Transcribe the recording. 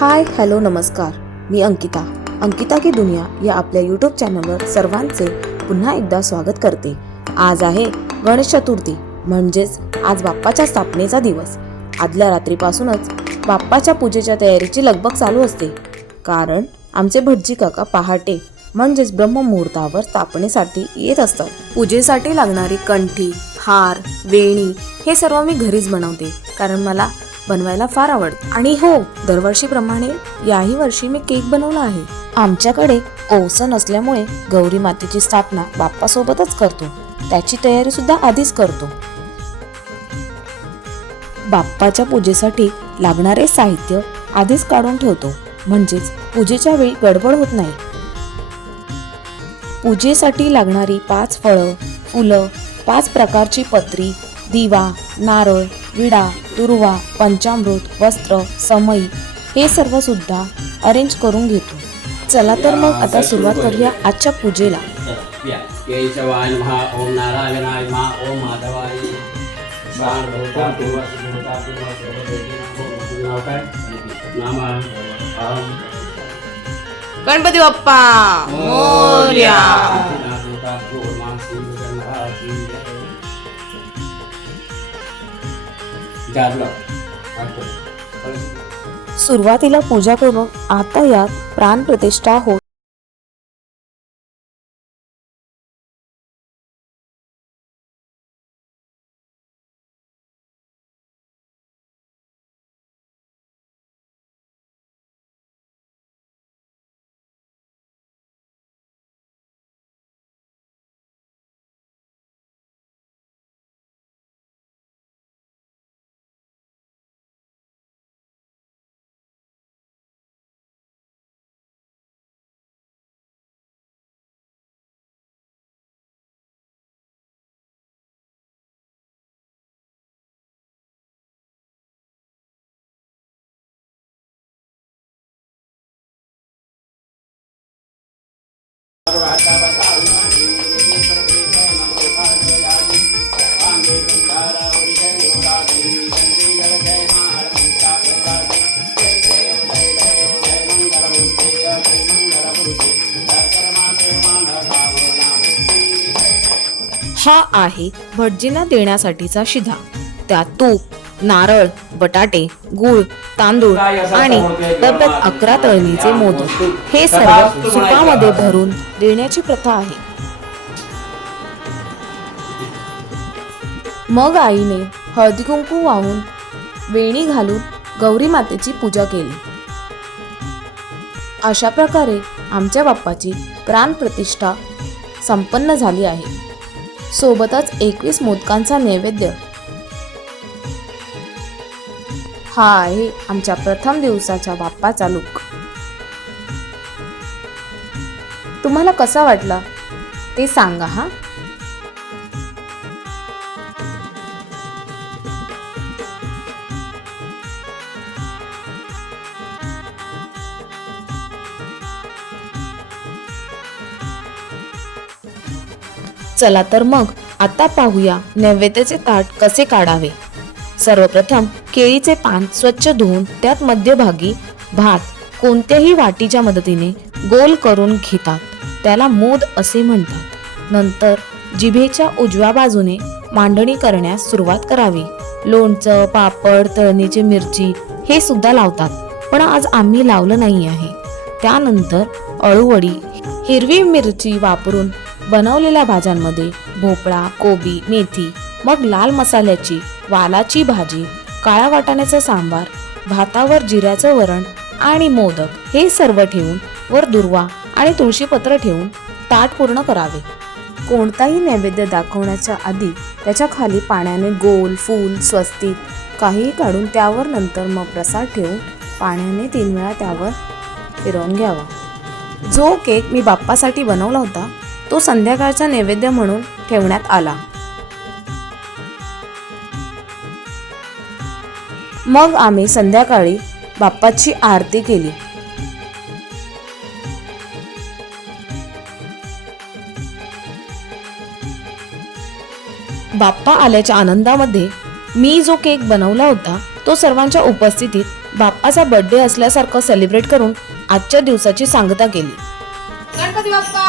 Hi hello नमस्कार. मी अंकिता की दुनिया या आपल्या यूट्यूब चॅनलवर सर्वांचे पुन्हा एकदा स्वागत करते. आज आहे गणेश चतुर्थी, म्हणजेच आज बाप्पाच्या स्थापनेचा दिवस. आदल्या रात्रीपासूनच बाप्पाच्या पूजेच्या तयारीची लगबग चालू असते, कारण आमचे भटजी काका पहाटे म्हणजेच ब्रह्ममुहूर्तावर स्थापनेसाठी येत असतात. पूजेसाठी लागणारी कंठी, हार, वेणी हे सर्व मी घरीच बनवते, कारण मला बनवायला फार आवडतं. आणि हो, दरवर्षीप्रमाणे याही वर्षी मी केक बनवला आहे. आमच्याकडे ओव्हन नसल्यामुळे गौरी मातेची स्थापना बाप्पा सोबतच करतो. त्याची तयारी सुद्धा आधीच करतो. बाप्पाच्या पूजेसाठी लागणारे साहित्य आधीच काढून ठेवतो, म्हणजेच पूजेच्या वेळी गडबड होत नाही. पूजेसाठी लागणारी 5 फळं, फुलं, 5 प्रकारची पत्री, दिवा, नारळ, विडा, दुर्वा, पंचामृत, वस्त्र, समई हे सर्व सुद्धा अरेंज करून घेतो. चला तर मग आता सुरुवात करूया आजच्या पूजेला. गणपती बाप्पा मोरया. सुरुवातीला पूजा करून आता यात प्राण प्रतिष्ठा होत. हा आहे भटजींना देण्यासाठीचा शिधा. त्यात तूप, नारळ, बटाटे, गूळ, तांदूळ आणि डब्यात 11 तळणीचे मोदक हे सर्व सुपामध्ये भरून देण्याची प्रथा आहे. मग आईने हळदी कुंकू वाहून वेणी घालून गौरी मातेची पूजा केली. अशा प्रकारे आमच्या बाप्पाची प्राण प्रतिष्ठा संपन्न झाली आहे. सोबतच 21 मोदकांचा नैवेद्य. हा आहे आमच्या प्रथम दिवसाच्या बाप्पाचा लूक. तुम्हाला कसा वाटला ते सांगा हा. चला तर मग आता पाहूया नैवेद्याचे ताट कसे काढावे. सर्वप्रथम केळीचे पान स्वच्छ धुवून त्यात मध्यभागी भात कोणत्याही वाटीच्या मदतीने गोल करून घेतात. त्याला मोद असे म्हणतात. नंतर जिभेच्या उजव्या बाजूने मांडणी करण्यास सुरुवात करावी. लोणचं, पापड, तळणीची मिरची हे सुद्धा लावतात, पण आज आम्ही लावलं नाही आहे. त्यानंतर अळूवडी, हिरवी मिरची वापरून बनवलेल्या भाज्यांमध्ये भोपळा, कोबी, मेथी, मग लाल मसाल्याची वालाची भाजी, काळ्या वाटाण्याचा सांबार, भातावर जिऱ्याचं वरण आणि मोदक हे सर्व ठेवून वर दुर्वा आणि तुळशीपत्र ठेवून ताट पूर्ण करावे. कोणताही नैवेद्य दाखवण्याच्या आधी त्याच्या खाली पाण्याने गोल, फूल, स्वस्तिक काहीही काढून त्यावर नंतर मग प्रसाद ठेवून पाण्याने 3 वेळा त्यावर फिरवून घ्यावा. जो केक मी बाप्पासाठी बनवला होता तो संध्याकाळचा नैवेद्य म्हणून ठेवण्यात आला. मग आम्ही संध्याकाळी बाप्पाची आरती केली. बाप्पा आल्याच्या आनंदामध्ये मी जो केक बनवला होता तो सर्वांच्या उपस्थितीत बाप्पाचा बर्थडे असल्यासारखं सेलिब्रेट करून आजच्या दिवसाची सांगता केली. गणपती बाप्पा